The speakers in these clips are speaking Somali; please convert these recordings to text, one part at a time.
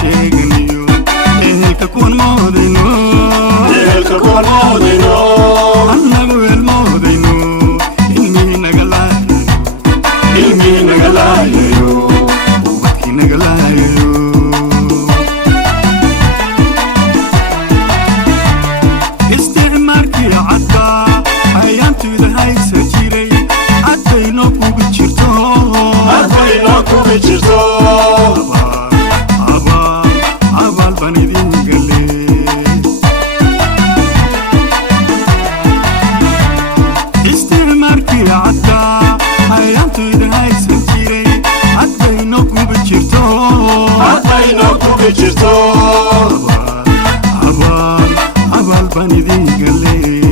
شيغنيو تكون مودينو تكون مودينو أنا قول مودينو إلمي نقلايو وبكي نقلايو استعماركي عدا أيامتو إذا هاي سجيري عدينو كوبيتشيرتو عبال بانيدين قلي استعماركي عدا أيامتو إذا هاي سجيري عدينو كوبيتشيرتو عبال بانيدين قلي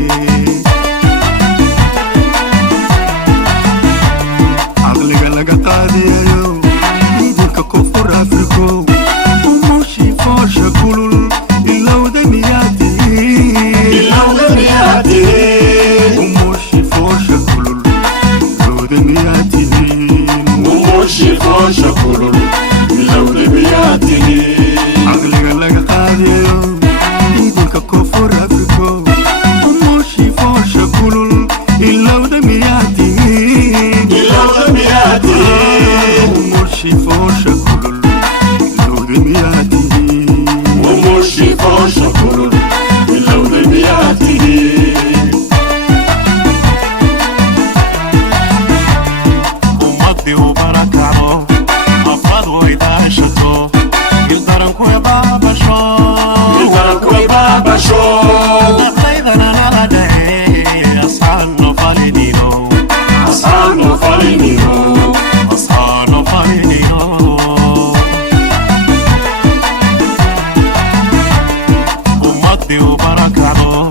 عقلك لقى قاديو ايدك كفر افريكو وموشي فوشا كلول إلاو دمياتي وموشي فوشا كلول إلاو دمياتي عقلك لقى قاديو ايدك كفر افريكو وموشي فوشا كلول إلاو دمياتي وموشي فوشا كلول إلاو دمياتي ومضي وبركعو أفراد ويداشتو يلدرنكو يا بابا شو لقيدنا نغدعي أصحانو فالينينو ومضي وبركعو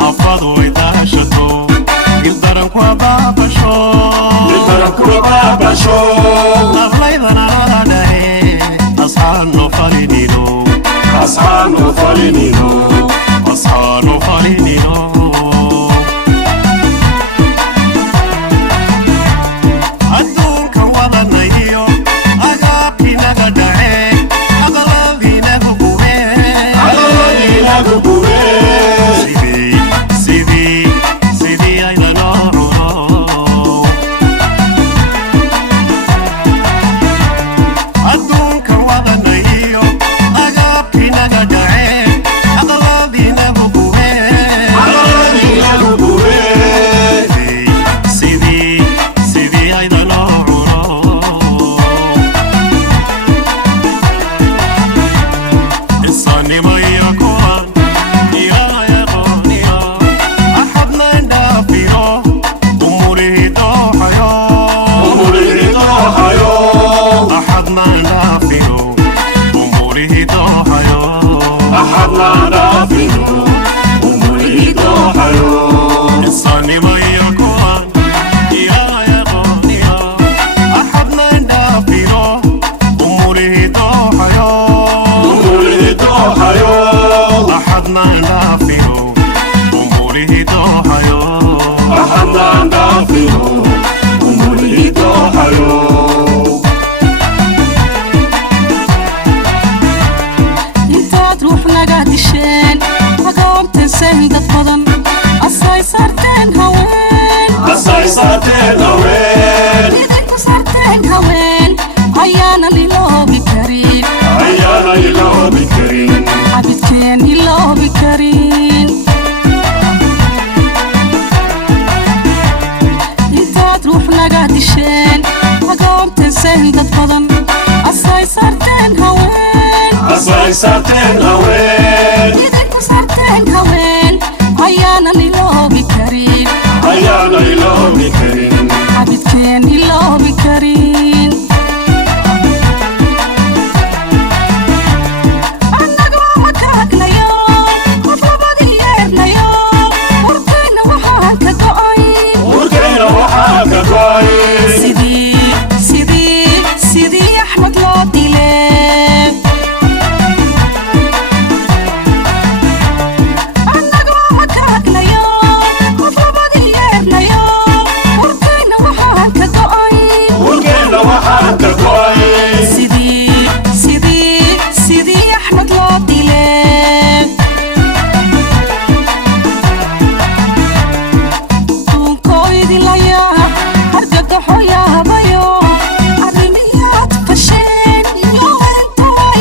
أفراد ويداشتو يلدرنكو يا بابا شو لقيدنا نغدعي أصحانو فالينينو أدونك وضنيو أغابي نغدعي أغلبي نغبوه سيدي أين نورو أدونك وضنيو أغابي نغدعي أغلبي نغبوه سيدي أين نورو إنساني ما يكون يا غنيا أحبنا ندافيرو أموره دوحيو أحبنا ندافيرو أموره دوحيو إنساني ما يكون يا غنيا أحبنا ندافيرو أموره دوحيو أحبنا ندافيرو أموره دوحيو intaad ruux naga disheen aqoonta saydad badan asay sarteen haween ayaana liloobi karin cabidkeen iloobi karin intaad ruux naga disheen aqoonta saydad badan asay sarteen haween ayaana liloobi karin cabidkeen iloobi karin annagoo makaagnayo qof labadi yeernayo warkayna waxaan ka go'ay sidii axmed loo dile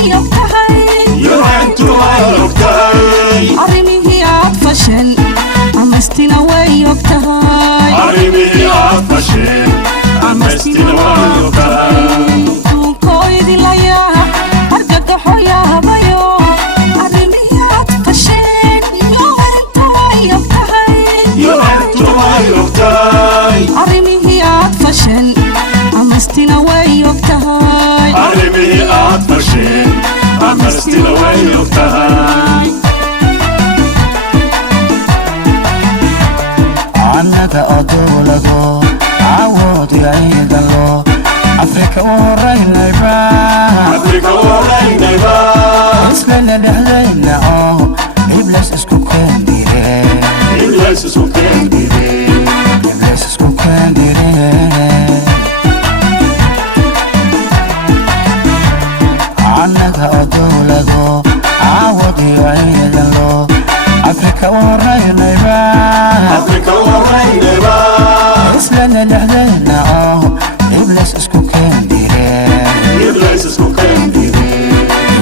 way ogtahay يوانتو ويوكتاي arrimihii aad fashan amastina way ogtahay arrimihii aad fasheen amastina wayogtahay duunkoydilaya argagaxo yaabayo arrimihii aad fashan yowantu way ogtahay يوانتو ويوكتاي arrimihii aad fashan amastina way ogtahay arrimihii aad fasheen amastina wayogtahay annaga oo dowlado awood ciidan loo afrika u horeynayba afrika waraynayba islana dhexdayna oo iblis isku keendire iblis isku keendire iblis isku keendire annaga oo dowlado awood ciidan loo afrika u horeynayba afrika waraynayba islana dhexdayna oo iblis isku keendire iblis isku keendire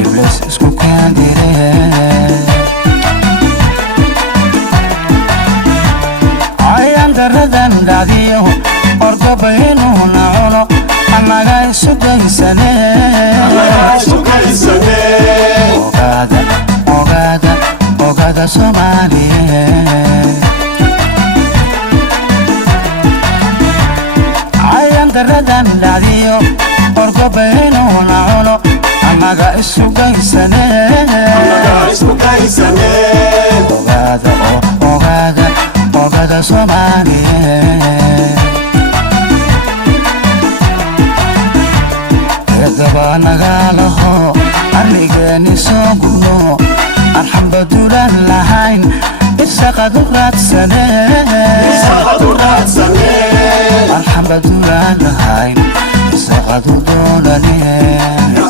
iblis isku keendire ayaan daradan dhacdiyo orgobaynuuna cuno annaga isu daysane isku kaysane ogaada ogaada ogaada soomaaliyeed ayaan daradan dhacdiyo orgobaynuuna cuno annaga isu daysane isku kaysane ogaada ogaada ogaada soomaaliyeed eedaba nagaalaho arrigeeni soo gudno arxambadulaan lahayn isaqadu raadsane saadu raadsane arxambadulaan lahayn isaqadu doonane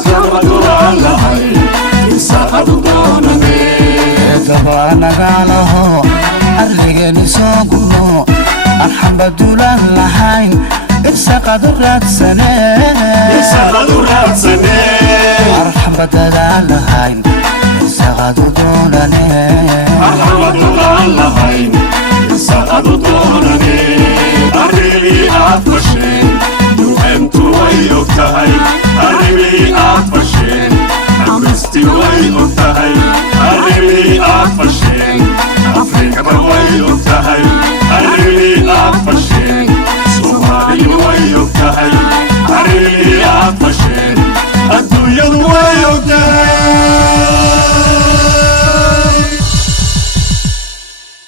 saadu lahay saadu doonane eedaba nagaalaho arrigeeni soo gudno arxambadulaan lahayn isaqadu raadsane saadu raadsane arxambadadaan lahayn isaqadu doonane saadu lahay saadu doonane arrimihii aad fasheen yuhantu way ogtahay arrimihii aad fasheen amisti way ogtahay arrimihii aad fasheen